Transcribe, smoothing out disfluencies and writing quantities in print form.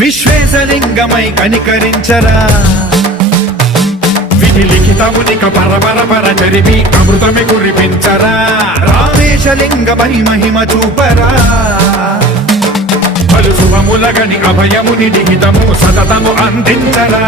విశ్వేశలింగమై కనికరించరా విధి లిఖితమునిక పరపర జరిపి అమృతమి కురిపించరా రామేశలింగమై మహిమ చూపరా పలు శుభములగని అభయముని లిఖితము సతతము అందించరా